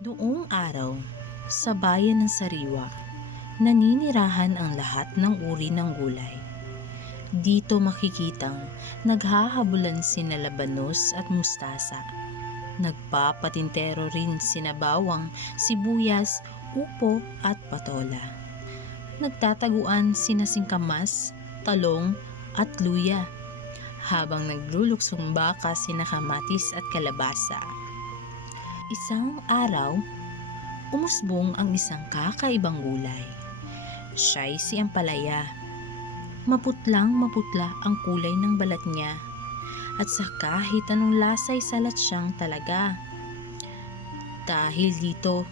Noong araw, sa bayan ng Sariwa, naninirahan ang lahat ng uri ng gulay. Dito makikitang naghahabulan sina labanos at mustasa. Nagpapatintero rin sina bawang, sibuyas, upo at patola. Nagtataguan sina singkamas, talong at luya, habang nagluluksong baka sina kamatis at kalabasa. Isang araw, umusbong ang isang kakaibang gulay. Siya'y si ampalaya. Maputlang maputla ang kulay ng balat niya at sa kahit anong lasa'y salat siyang talaga. Dahil dito,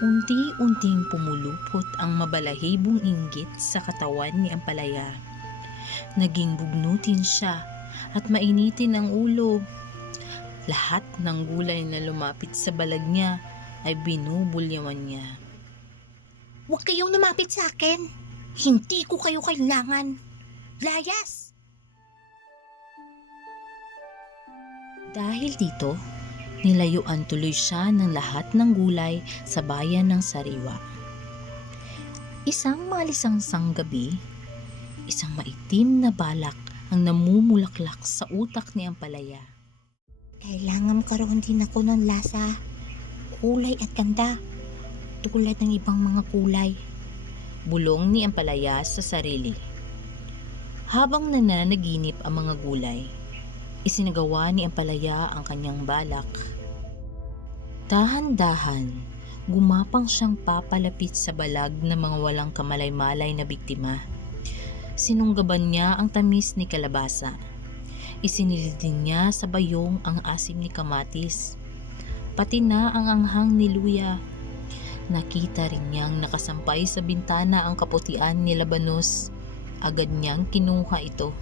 unti-unting pumulupot ang mabalahibong inggit sa katawan ni ampalaya. Naging bugnutin siya at mainitin ang ulo. Lahat ng gulay na lumapit sa balag niya ay binubulyawan niya. Huwag kayong lumapit sa akin. Hindi ko kayo kailangan. Layas! Dahil dito, nilayuan tuloy siya ng lahat ng gulay sa bayan ng Sariwa. Isang malisangsang gabi, isang maitim na balak ang namumulaklak sa utak ni ampalaya. Kailangan magkaroon din ako ng lasa, kulay at ganda, tulad ng ibang mga kulay. Bulong ni ampalaya sa sarili. Habang nananaginip ang mga gulay, isinagawa ni ampalaya ang kanyang balak. Dahan-dahan, gumapang siyang papalapit sa balag ng mga walang kamalay-malay na biktima. Sinunggaban niya ang tamis ni kalabasa. Isinilid din niya sa bayong ang asim ni kamatis, pati na ang anghang ni luya. Nakita rin niyang nakasampay sa bintana ang kaputian ni labanos. Agad niyang kinuha ito.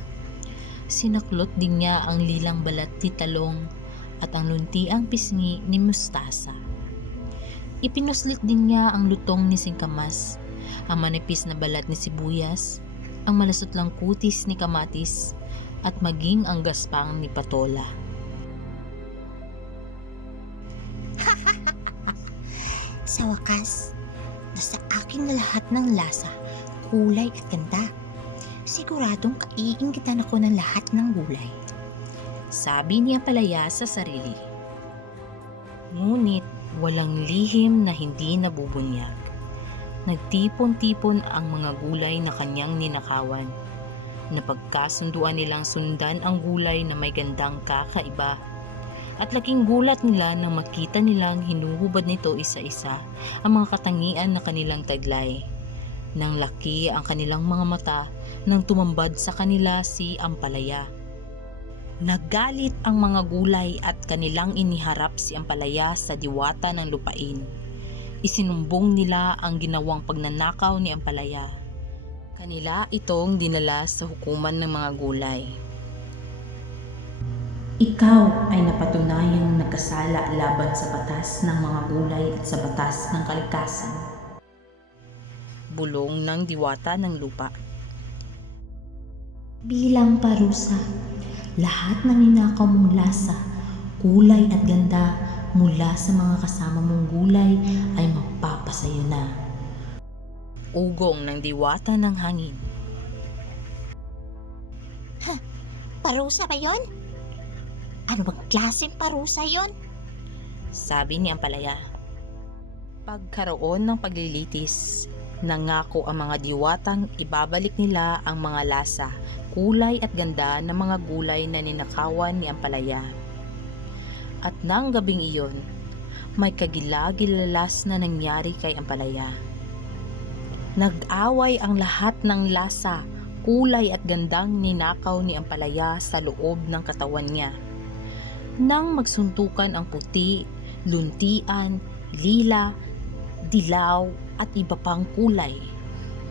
Sinaklot din niya ang lilang balat ni talong at ang luntiang pisngi ni mustasa. Ipinuslit din niya ang lutong ni singkamas, ang manipis na balat ni sibuyas, ang malasotlang kutis ni kamatis, at maging ang gaspang ni patola. Sa wakas, nasa akin na lahat ng lasa, kulay at ganda. Siguradong kaiinggitan ako ng lahat ng gulay. Sabi ni ampalaya sa sarili. Ngunit walang lihim na hindi nabubunyag. Nagtipon-tipon ang mga gulay na kanyang ninakawan. Napagkasunduan nilang sundan ang gulay na may gandang kakaiba. At laking gulat nila nang makita nilang hinuhubad nito isa-isa ang mga katangian na kanilang taglay. Nang laki ang kanilang mga mata nang tumambad sa kanila si ampalaya. Nagalit ang mga gulay at kanilang iniharap si ampalaya sa diwata ng lupain. Isinumbong nila ang ginawang pagnanakaw ni ampalaya. Kanila itong dinala sa hukuman ng mga gulay. Ikaw ay napatunayang nagkasala laban sa batas ng mga gulay at sa batas ng kalikasan. Bulong ng diwata ng lupa. Bilang parusa, lahat ng ninakaw mong lasa, kulay at ganda mula sa mga kasama mong gulay ay magpapasayo na. Ugong ng diwata ng hangin. Parusa ba yon? Ano bang klaseng parusa yon? Sabi ni ampalaya. Pagkaroon ng paglilitis, nangako ang mga diwatang ibabalik nila ang mga lasa, kulay at ganda ng mga gulay na ninakawan ni ampalaya. At nang gabing iyon, may kagilagilalas na nangyari kay ampalaya. Nag-away ang lahat ng lasa, kulay at gandang ninakaw ni ampalaya sa loob ng katawan niya. Nang magsuntukan ang puti, luntian, lila, dilaw at iba pang kulay,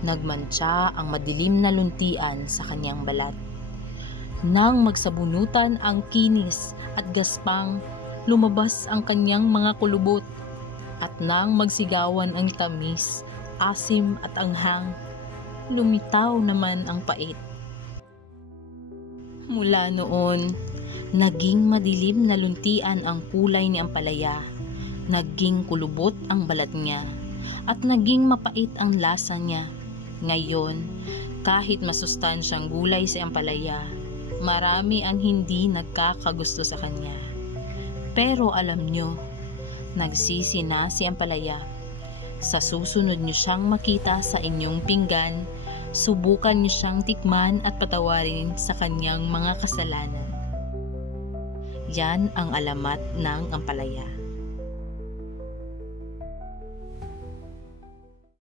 nagmantsa ang madilim na luntian sa kanyang balat. Nang magsabunutan ang kinis at gaspang, lumabas ang kanyang mga kulubot. At nang magsigawan ang tamis, asim at anghang, lumitaw naman ang pait. Mula noon, naging madilim na luntian ang kulay ni ampalaya Naging kulubot ang balat niya at naging mapait ang lasa niya. Ngayon, kahit masustansyang gulay si ampalaya, marami ang hindi nagkakagusto sa kanya. Pero alam nyo, nagsisi na si ampalaya. Sa susunod nyo siyang makita sa inyong pinggan, subukan nyo siyang tikman at patawarin sa kanyang mga kasalanan. Yan ang alamat ng ampalaya.